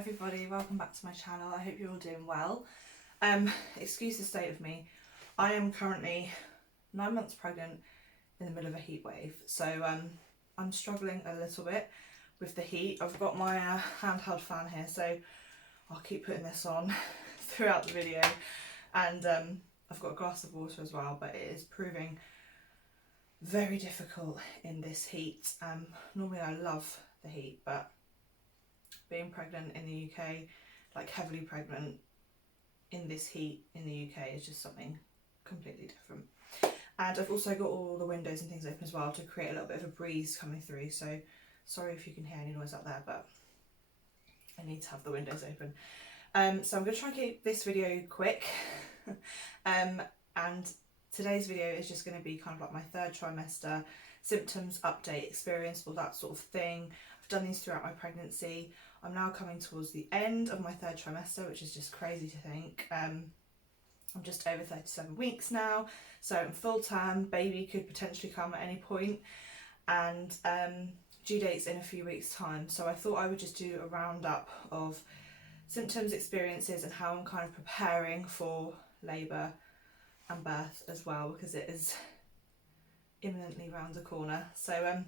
everybody, welcome back to my channel. I hope you're all doing well. Excuse the state of me. I am currently 9 months pregnant in the middle of a heat wave, so I'm struggling a little bit with the heat. I've got my handheld fan here, so I'll keep putting this on throughout the video, and I've got a glass of water as well, but it is proving very difficult in this heat. Normally I love the heat, but being pregnant in the UK, like heavily pregnant in this heat in the UK, is just something completely different. And I've also got all the windows and things open as well to create a little bit of a breeze coming through, so sorry if you can hear any noise out there, but I need to have the windows open. So I'm going to try and keep this video quick. And today's video is just going to be kind of like my third trimester symptoms update, experience, all that sort of thing. I've done these throughout my pregnancy. I'm now coming towards the end of my third trimester, which is just crazy to think. I'm just over 37 weeks now, so I'm full term. Baby could potentially come at any point, and due date's in a few weeks' time. So I thought I would just do a roundup of symptoms, experiences, and how I'm kind of preparing for labour and birth as well, because it is imminently round the corner. So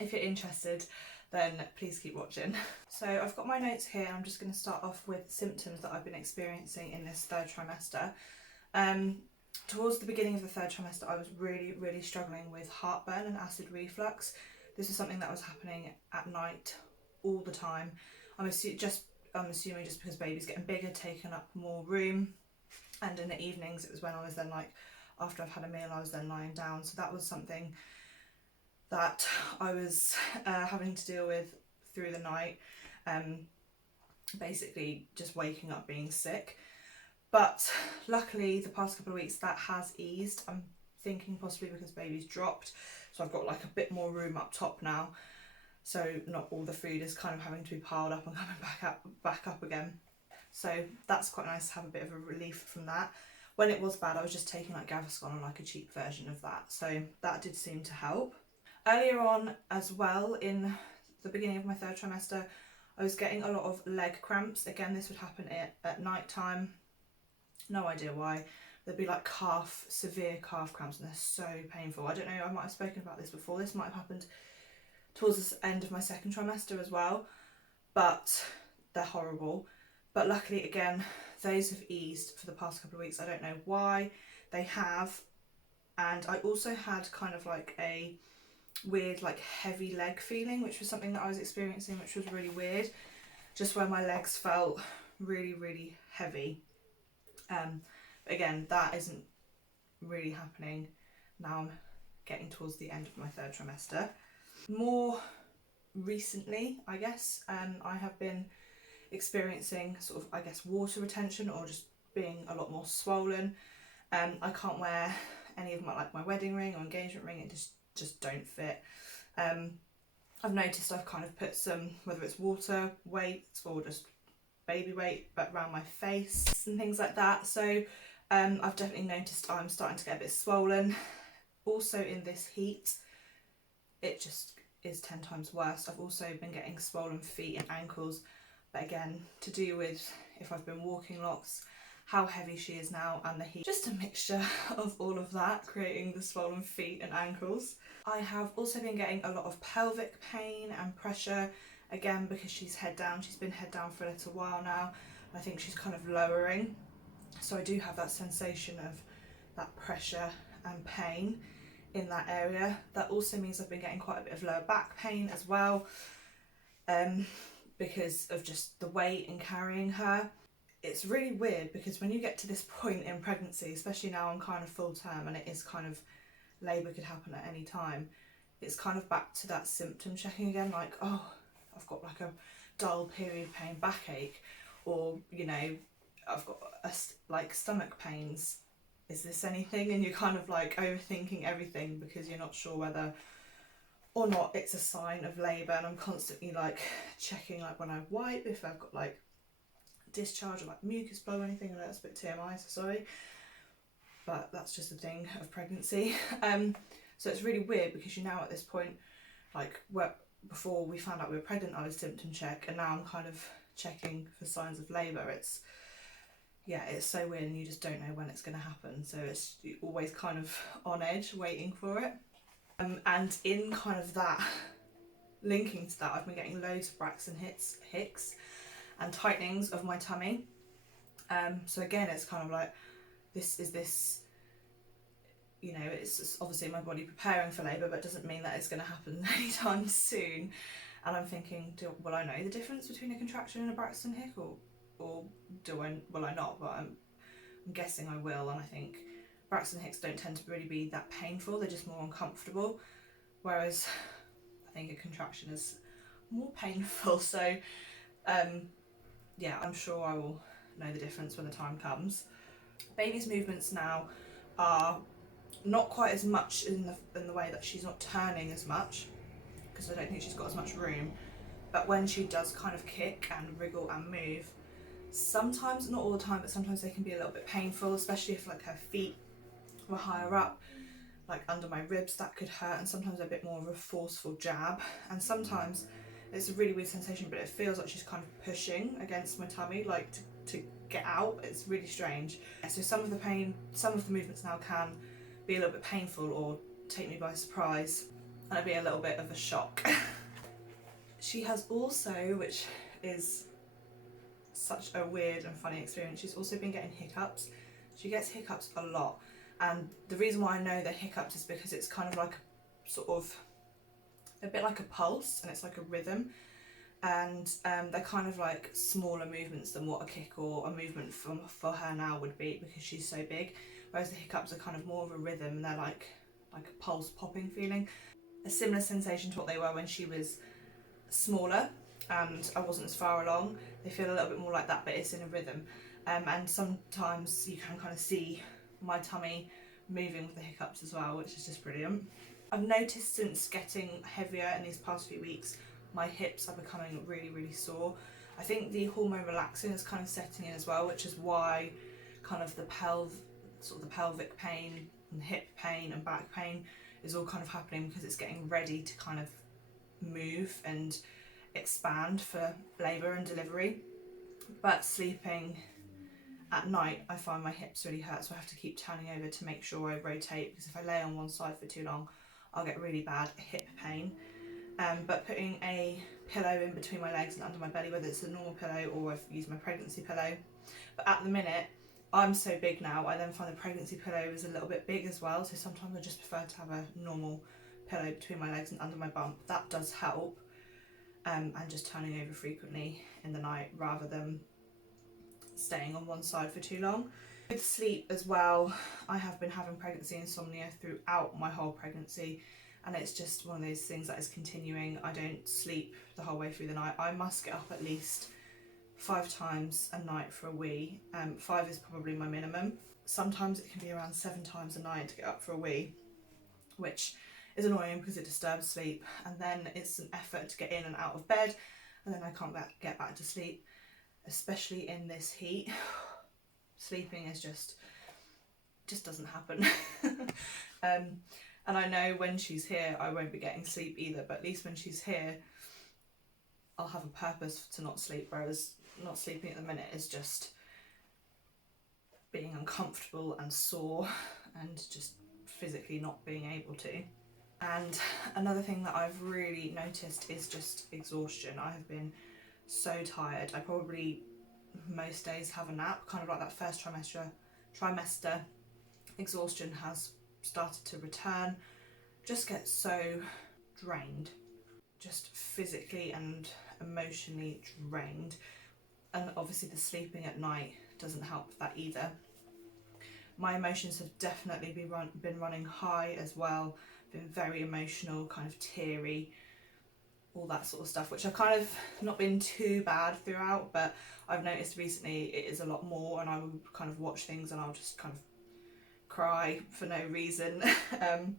if you're interested, then please keep watching. So I've got my notes here. I'm just going to start off with symptoms that I've been experiencing in this third trimester. Towards the beginning of the third trimester, I was really struggling with heartburn and acid reflux. This is something that was happening at night all the time. I'm assuming just because baby's getting bigger, taking up more room, and in the evenings it was when I was then, like, after I've had a meal, I was then lying down. So that was something that I was having to deal with through the night, basically just waking up being sick. But luckily the past couple of weeks that has eased. I'm thinking possibly because baby's dropped, so I've got like a bit more room up top now, so not all the food is kind of having to be piled up and coming back up again. So that's quite nice to have a bit of a relief from that. When it was bad, I was just taking like Gaviscon and like a cheap version of that, so that did seem to help. Earlier on as well, in the beginning of my third trimester, I was getting a lot of leg cramps. Again, this would happen at night time. No idea why. There'd be like severe calf cramps, and they're so painful. I don't know, I might have spoken about this before. This might have happened towards the end of my second trimester as well, but they're horrible. But luckily, again, those have eased for the past couple of weeks. I don't know why, they have. And I also had kind of like a weird, like, heavy leg feeling, which was something that I was experiencing, which was really weird, just where my legs felt really heavy. Again, that isn't really happening now. I'm getting towards the end of my third trimester. More recently, I guess, I have been experiencing sort of, I guess, water retention, or just being a lot more swollen. I can't wear any of my wedding ring or engagement ring. It just don't fit. I've noticed I've kind of put some, whether it's water weights or just baby weight, but around my face and things like that. So I've definitely noticed I'm starting to get a bit swollen. Also in this heat, it just is 10 times worse. I've also been getting swollen feet and ankles, but again, to do with if I've been walking lots, how heavy she is now, and the heat. Just a mixture of all of that creating the swollen feet and ankles. I have also been getting a lot of pelvic pain and pressure, again because she's head down. She's been head down for a little while now. I think she's kind of lowering, so I do have that sensation of that pressure and pain in that area. That also means I've been getting quite a bit of lower back pain as well, because of just the weight and carrying her. It's really weird because when you get to this point in pregnancy, especially now I'm kind of full term and it is kind of, labour could happen at any time, it's kind of back to that symptom checking again, like, oh, I've got like a dull period pain backache, or, you know, I've got like stomach pains. Is this anything? And you're kind of like overthinking everything because you're not sure whether or not it's a sign of labour. And I'm constantly like checking, like when I wipe, if I've got like discharge or like mucus flow or anything. I know that's a bit TMI, so sorry, but that's just a thing of pregnancy. So it's really weird because you're now at this point, like, before we found out we were pregnant, I was symptom check, and now I'm kind of checking for signs of labour. It's so weird, and you just don't know when it's going to happen, so it's always kind of on edge waiting for it. And in kind of that, linking to that, I've been getting loads of Braxton Hicks and tightenings of my tummy. So again, it's kind of like, this, you know, it's obviously my body preparing for labour, but doesn't mean that it's going to happen anytime soon. And I'm thinking, will I know the difference between a contraction and a Braxton Hick, or will I not? But I'm guessing I will, and I think Braxton Hicks don't tend to really be that painful, they're just more uncomfortable, whereas I think a contraction is more painful. So yeah, I'm sure I will know the difference when the time comes. Baby's movements now are not quite as much in the way that she's not turning as much, because I don't think she's got as much room, but when she does kind of kick and wriggle and move, sometimes, not all the time, but sometimes they can be a little bit painful, especially if like her feet were higher up, like under my ribs, that could hurt, and sometimes a bit more of a forceful jab, and sometimes it's a really weird sensation, but it feels like she's kind of pushing against my tummy, like to get out. It's really strange. So some of the movements now can be a little bit painful or take me by surprise, and it'd be a little bit of a shock. She has also, which is such a weird and funny experience, she's also been getting hiccups. She gets hiccups a lot, and the reason why I know they're hiccups is because it's kind of like sort of a bit like a pulse, and it's like a rhythm, and they're kind of like smaller movements than what a kick or a movement for her now would be, because she's so big, whereas the hiccups are kind of more of a rhythm, and they're like a pulse popping feeling, a similar sensation to what they were when she was smaller and I wasn't as far along. They feel a little bit more like that, but it's in a rhythm, and sometimes you can kind of see my tummy moving with the hiccups as well, which is just brilliant. I've noticed since getting heavier in these past few weeks, my hips are becoming really, really sore. I think the hormone relaxing is kind of setting in as well, which is why kind of the pelvic pain and hip pain and back pain is all kind of happening, because it's getting ready to kind of move and expand for labour and delivery. But sleeping at night, I find my hips really hurt, so I have to keep turning over to make sure I rotate, because if I lay on one side for too long, I'll get really bad hip pain. But putting a pillow in between my legs and under my belly, whether it's a normal pillow or I've used my pregnancy pillow, but at the minute I'm so big now, I then find the pregnancy pillow is a little bit big as well, so sometimes I just prefer to have a normal pillow between my legs and under my bump. That does help, and just turning over frequently in the night rather than staying on one side for too long. With sleep as well, I have been having pregnancy insomnia throughout my whole pregnancy, and it's just one of those things that is continuing. I don't sleep the whole way through the night. I must get up at least 5 times a night for a wee. 5 is probably my minimum. Sometimes it can be around 7 times a night to get up for a wee, which is annoying because it disturbs sleep, and then it's an effort to get in and out of bed, and then I can't get back to sleep, especially in this heat. Sleeping is just doesn't happen. And I know when she's here I won't be getting sleep either, but at least when she's here I'll have a purpose to not sleep, whereas not sleeping at the minute is just being uncomfortable and sore and just physically not being able to. And another thing that I've really noticed is just exhaustion. I have been so tired. I probably most days have a nap, kind of like that first trimester exhaustion has started to return. Just get so drained, just physically and emotionally drained, and obviously the sleeping at night doesn't help with that either. My emotions have definitely been running high as well, been very emotional, kind of teary, all that sort of stuff, which I've kind of not been too bad throughout, but I've noticed recently it is a lot more, and I will kind of watch things and I'll just kind of cry for no reason. I'm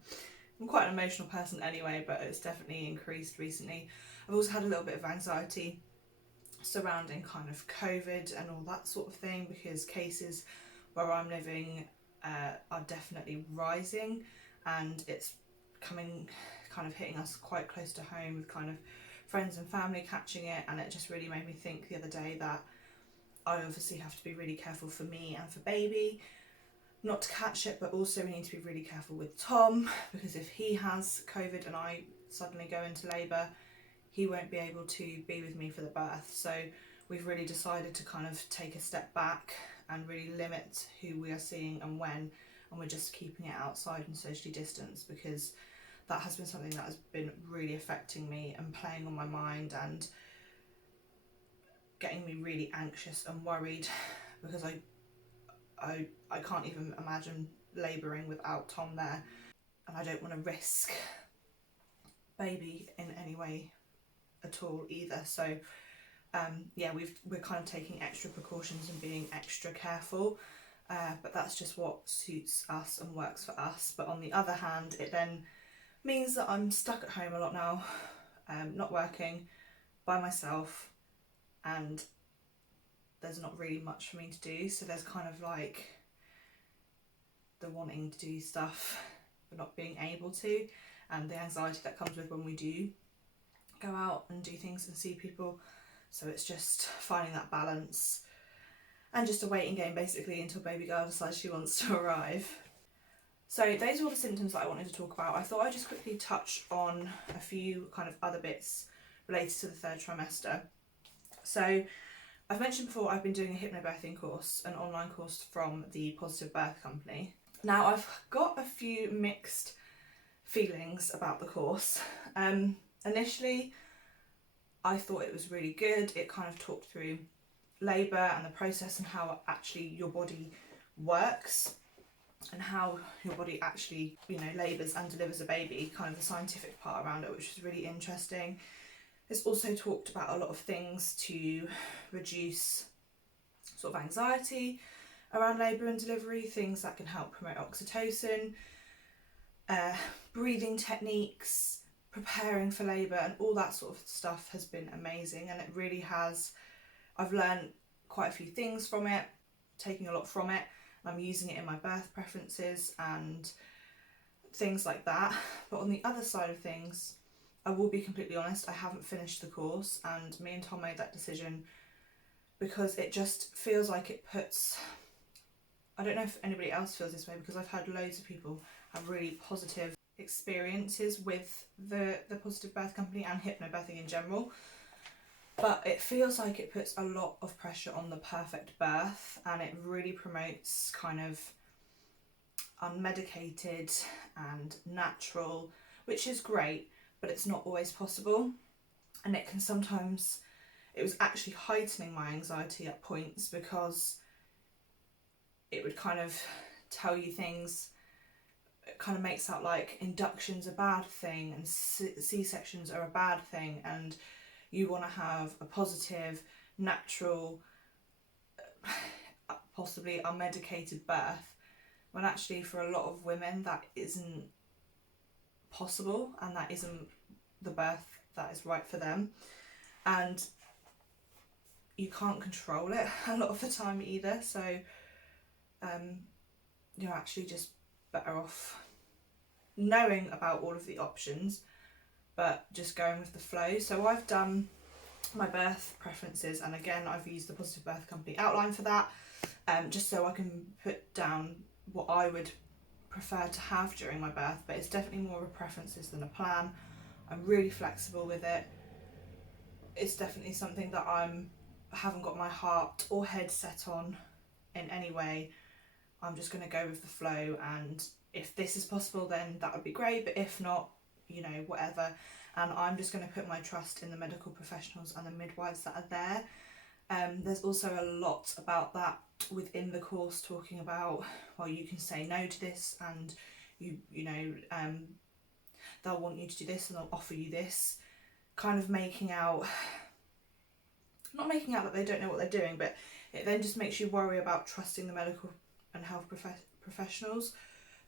quite an emotional person anyway, but it's definitely increased recently. I've also had a little bit of anxiety surrounding kind of COVID and all that sort of thing, because cases where I'm living are definitely rising, and it's coming kind of hitting us quite close to home with kind of friends and family catching it, and it just really made me think the other day that I obviously have to be really careful for me and for baby not to catch it, but also we need to be really careful with Tom, because if he has COVID and I suddenly go into labour, he won't be able to be with me for the birth. So we've really decided to kind of take a step back and really limit who we are seeing and when, and we're just keeping it outside and socially distanced, because that has been something that has been really affecting me and playing on my mind and getting me really anxious and worried, because I can't even imagine labouring without Tom there, and I don't want to risk baby in any way at all either. So yeah, we're kind of taking extra precautions and being extra careful, but that's just what suits us and works for us. But on the other hand, it then means that I'm stuck at home a lot now, not working, by myself, and there's not really much for me to do. So there's kind of like the wanting to do stuff but not being able to, and the anxiety that comes with when we do go out and do things and see people. So it's just finding that balance and just a waiting game basically until baby girl decides she wants to arrive. So those are all the symptoms that I wanted to talk about. I thought I'd just quickly touch on a few kind of other bits related to the third trimester. So I've mentioned before, I've been doing a hypnobirthing course, an online course from the Positive Birth Company. Now I've got a few mixed feelings about the course. Initially I thought it was really good. It kind of talked through labour and the process and how actually your body works and how your body actually, you know, labours and delivers a baby, kind of the scientific part around it, which was really interesting. It's also talked about a lot of things to reduce sort of anxiety around labour and delivery, things that can help promote oxytocin, breathing techniques, preparing for labour, and all that sort of stuff has been amazing. And it really has, I've learned quite a few things from it, taking a lot from it. I'm using it in my birth preferences and things like that. But on the other side of things, I will be completely honest, I haven't finished the course, and me and Tom made that decision because it just feels like it puts, I don't know if anybody else feels this way, because I've had loads of people have really positive experiences with the Positive Birth Company and hypnobirthing in general, but it feels like it puts a lot of pressure on the perfect birth, and it really promotes kind of unmedicated and natural, which is great, but it's not always possible, and it can sometimes, it was actually heightening my anxiety at points, because it would kind of tell you things, it kind of makes out like induction's a bad thing and C-sections are a bad thing, and you want to have a positive, natural, possibly unmedicated birth, when actually for a lot of women that isn't possible, and that isn't the birth that is right for them, and you can't control it a lot of the time either. So you're actually just better off knowing about all of the options but just going with the flow. So I've done my birth preferences, and again I've used the Positive Birth Company outline for that, just so I can put down what I would prefer to have during my birth, but it's definitely more of a preferences than a plan. I'm really flexible with it. It's definitely something that I haven't got my heart or head set on in any way. I'm just going to go with the flow, and if this is possible then that would be great, but if not, you know, whatever. And I'm just going to put my trust in the medical professionals and the midwives that are there. There's also a lot about that within the course, talking about, well, you can say no to this, and you know, they'll want you to do this and they'll offer you this, kind of making out, not making out that they don't know what they're doing, but it then just makes you worry about trusting the medical and health professionals.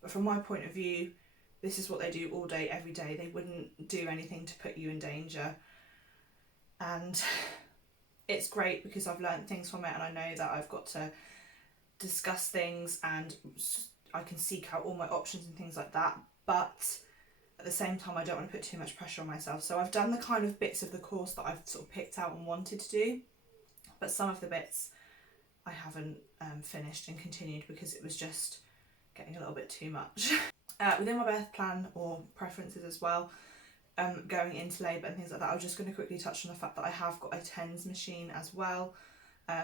But from my point of view, this is what they do all day, every day. They wouldn't do anything to put you in danger. And it's great because I've learned things from it, and I know that I've got to discuss things and I can seek out all my options and things like that. But at the same time I don't want to put too much pressure on myself. So I've done the kind of bits of the course that I've sort of picked out and wanted to do, but some of the bits I haven't finished and continued because it was just getting a little bit too much. Within my birth plan or preferences as well, going into labour and things like that, I was just going to quickly touch on the fact that I have got a TENS machine as well,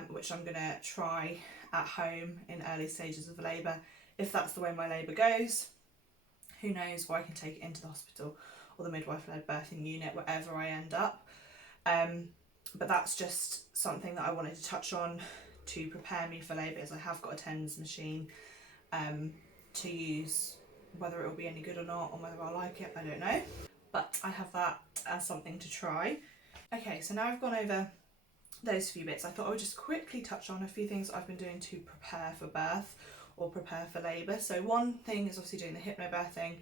which I'm going to try at home in early stages of labour. If that's the way my labour goes, who knows, or I can take it into the hospital or the midwife-led birthing unit, wherever I end up. But that's just something that I wanted to touch on to prepare me for labour, as I have got a TENS machine to use. Whether it will be any good or not, or whether I'll like it, I don't know. But I have that as something to try. Okay, so now I've gone over those few bits, I thought I would just quickly touch on a few things I've been doing to prepare for birth or prepare for labour. So one thing is obviously doing the hypnobirthing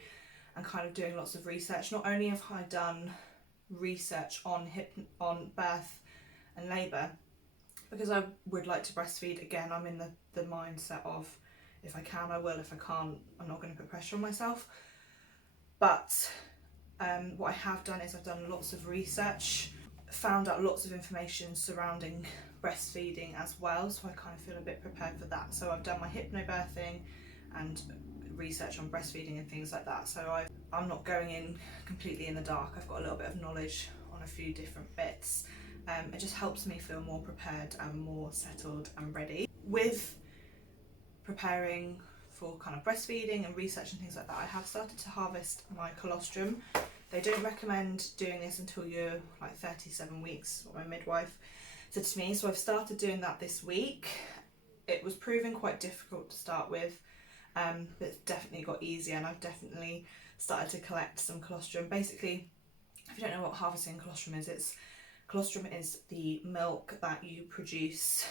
and kind of doing lots of research. Not only have I done research on birth and labour, because I would like to breastfeed. Again, I'm in the mindset of if I can, I will. If I can't, I'm not going to put pressure on myself. But what I have done is I've done lots of research, found out lots of information surrounding breastfeeding as well, so I kind of feel a bit prepared for that. So I've done my hypnobirthing and research on breastfeeding and things like that, so I'm not going in completely in the dark. I've got a little bit of knowledge on a few different bits. It just helps me feel more prepared and more settled and ready. With preparing for kind of breastfeeding and research and things like that, I have started to harvest my colostrum. They don't recommend doing this until you're like 37 weeks, what my midwife said to me, so I've started doing that this week. It was proving quite difficult to start with, but it's definitely got easier, and I've definitely started to collect some colostrum. Basically, if you don't know what harvesting colostrum is, colostrum is the milk that you produce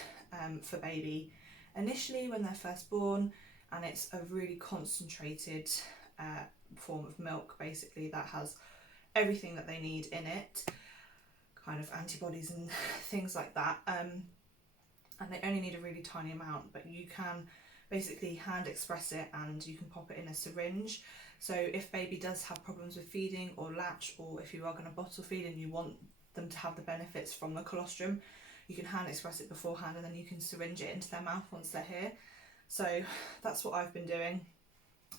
for baby initially when they're first born, and it's a really concentrated form of milk basically that has everything that they need in it, kind of antibodies and things like that, and they only need a really tiny amount, but you can basically hand express it and you can pop it in a syringe. So if baby does have problems with feeding or latch, or if you are going to bottle feed and you want them to have the benefits from the colostrum, you can hand express it beforehand and then you can syringe it into their mouth once they're here. So that's what I've been doing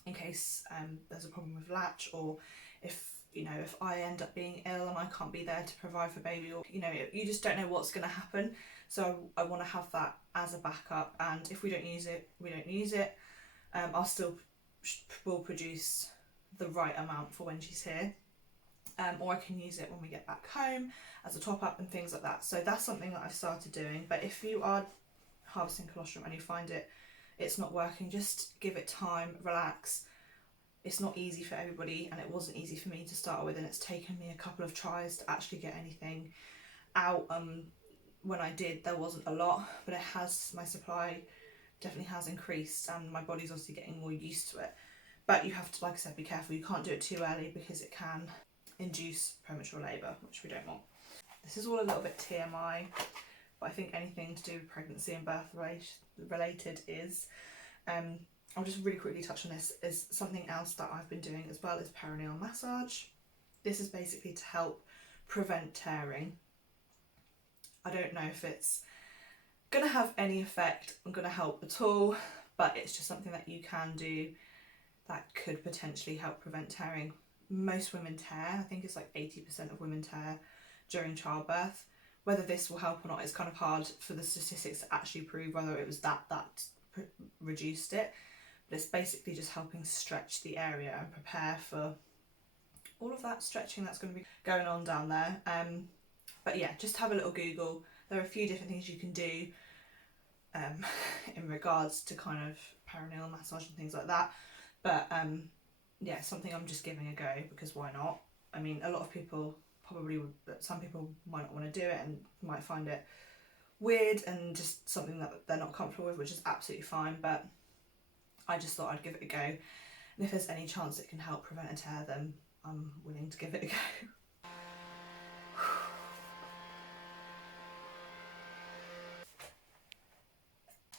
in case there's a problem with latch, or if I end up being ill and I can't be there to provide for baby, or you just don't know what's going to happen. So I want to have that as a backup, and if we don't use it, we don't use it. I'll still will produce the right amount for when she's here, or I can use it when we get back home as a top up and things like that. So that's something that I've started doing. But if you are harvesting colostrum and you find it's not working, just give it time, relax. It's not easy for everybody, and it wasn't easy for me to start with, and it's taken me a couple of tries to actually get anything out. When I did, there wasn't a lot, but my supply definitely has increased, and my body's obviously getting more used to it. But you have to, like I said, be careful. You can't do it too early because it can induce premature labour, which we don't want. This is all a little bit TMI, but I think anything to do with pregnancy and birth related is. I'll just really quickly touch on this. Is something else that I've been doing as well is perineal massage. This is basically to help prevent tearing. I don't know if it's going to have any effect or going to help at all, but it's just something that you can do that could potentially help prevent tearing. Most women tear. I think it's like 80% of women tear during childbirth. Whether this will help or not, it's kind of hard for the statistics to actually prove whether it was that reduced it. But it's basically just helping stretch the area and prepare for all of that stretching that's going to be going on down there. But yeah, just have a little Google. There are a few different things you can do in regards to kind of perineal massage and things like that. But yeah, something I'm just giving a go because why not? I mean, a lot of people probably would, but some people might not want to do it and might find it weird and just something that they're not comfortable with, which is absolutely fine. But I just thought I'd give it a go. And if there's any chance it can help prevent a tear, then I'm willing to give it a go.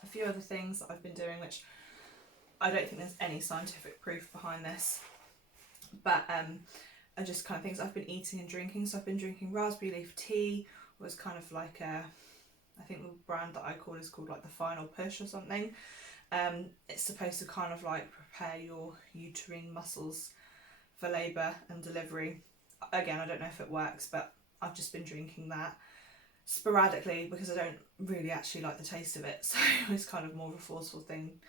A few other things that I've been doing, which I don't think there's any scientific proof behind this, but are just kind of things I've been eating and drinking. So I've been drinking raspberry leaf tea, was kind of like I think the brand that I call is called like the Final Push or something. It's supposed to kind of like prepare your uterine muscles for labour and delivery. Again, I don't know if it works, but I've just been drinking that sporadically because I don't really actually like the taste of it, so it's kind of more of a forceful thing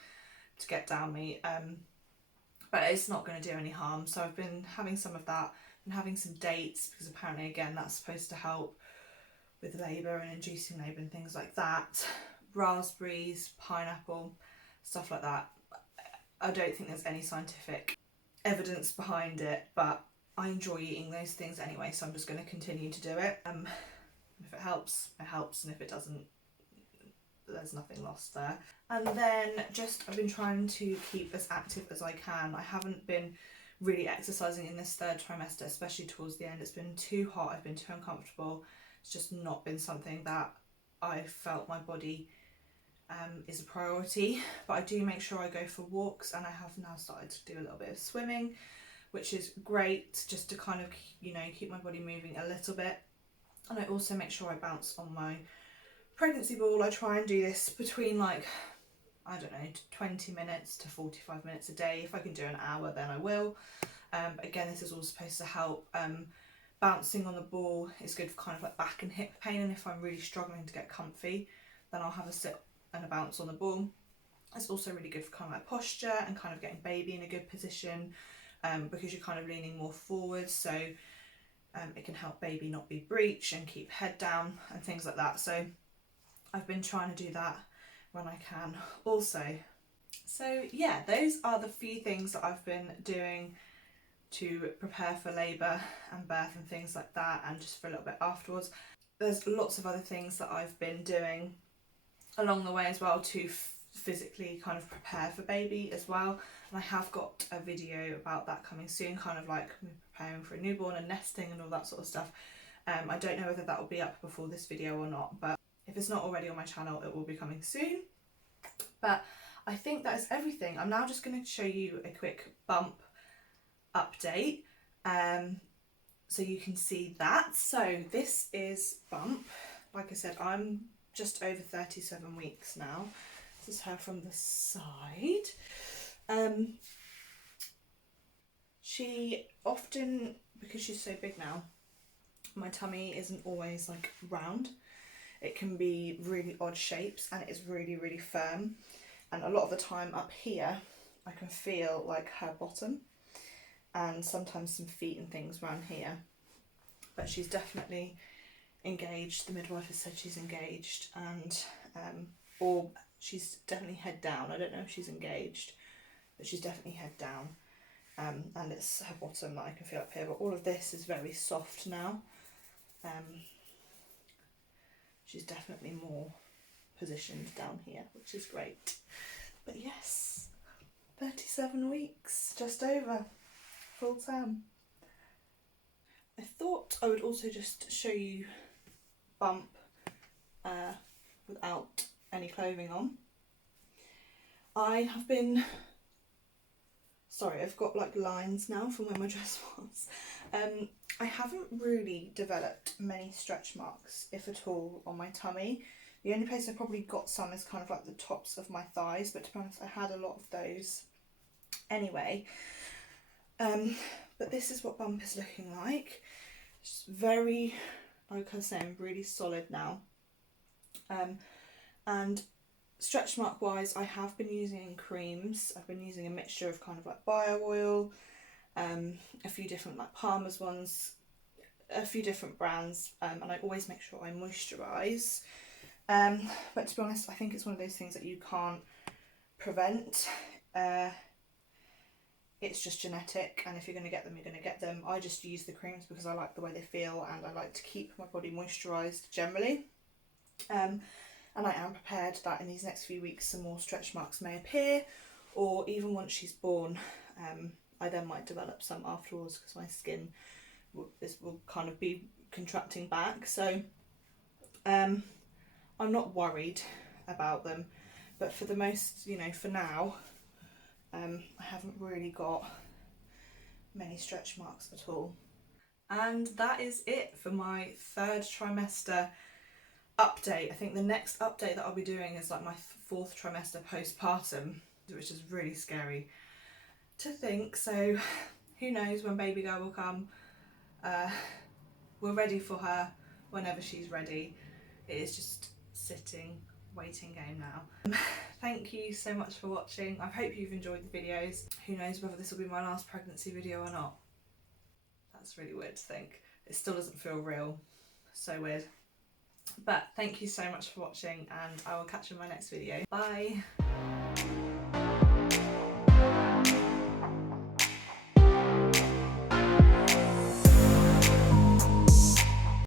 to get down me, but it's not going to do any harm. So I've been having some of that and having some dates, because apparently again that's supposed to help with labour and inducing labour and things like that. Raspberries, pineapple, stuff like that. I don't think there's any scientific evidence behind it, but I enjoy eating those things anyway, so I'm just going to continue to do it. If it helps, it helps, and if it doesn't, there's nothing lost there. And then I've been trying to keep as active as I can. I haven't been really exercising in this 3rd trimester, especially towards the end. It's been too hot, I've been too uncomfortable. It's just not been something that I felt my body is a priority, but I do make sure I go for walks, and I have now started to do a little bit of swimming, which is great, just to kind of, you know, keep my body moving a little bit. And I also make sure I bounce on my pregnancy ball. I try and do this between like, I don't know, 20 minutes to 45 minutes a day. If I can do an hour, then I will. Again, this is all supposed to help. Bouncing on the ball is good for kind of like back and hip pain, and if I'm really struggling to get comfy, then I'll have a sit and a bounce on the ball. It's also really good for kind of like posture and kind of getting baby in a good position, because you're kind of leaning more forward, so it can help baby not be breech and keep head down and things like that. So I've been trying to do that when I can also. So yeah, those are the few things that I've been doing to prepare for labour and birth and things like that, and just for a little bit afterwards. There's lots of other things that I've been doing along the way as well to physically kind of prepare for baby as well, and I have got a video about that coming soon, kind of like preparing for a newborn and nesting and all that sort of stuff. I don't know whether that will be up before this video or not, but if it's not already on my channel, it will be coming soon. But I think that is everything. I'm now just going to show you a quick bump update, so you can see that. So this is Bump. Like I said, I'm just over 37 weeks now. This is her from the side. She often, because she's so big now, my tummy isn't always like round. It can be really odd shapes, and it is really, really firm. And a lot of the time up here, I can feel like her bottom, and sometimes some feet and things around here. But she's definitely engaged. The midwife has said she's engaged, and or she's definitely head down. I don't know if she's engaged, but she's definitely head down. And it's her bottom that I can feel up here. But all of this is very soft now. She's definitely more positioned down here, which is great. But yes, 37 weeks, just over, full term. I thought I would also just show you Bump without any clothing on. I have been, sorry, I've got like lines now from where my dress was. I haven't really developed many stretch marks, if at all, on my tummy. The only place I probably got some is kind of like the tops of my thighs, but to be honest, I had a lot of those anyway. But this is what Bump is looking like. It's very, like I was saying, really solid now. And stretch mark wise, I have been using creams. I've been using a mixture of kind of like bio oil, a few different like Palmer's ones, a few different brands, and I always make sure I moisturise. But to be honest, I think it's one of those things that you can't prevent. It's just genetic, and if you're going to get them, you're going to get them. I just use the creams because I like the way they feel, and I like to keep my body moisturised generally. And I am prepared that in these next few weeks some more stretch marks may appear, or even once she's born, I then might develop some afterwards because my skin will kind of be contracting back. So I'm not worried about them, but for the most, for now, I haven't really got many stretch marks at all. And that is it for my 3rd trimester update. I think the next update that I'll be doing is like my 4th trimester postpartum, which is really scary to think. So who knows when baby girl will come. We're ready for her whenever she's ready. It is just sitting, waiting game now. Thank you so much for watching. I hope you've enjoyed the videos. Who knows whether this will be my last pregnancy video or not. That's really weird to think. It still doesn't feel real. So weird. But thank you so much for watching, and I will catch you in my next video. Bye!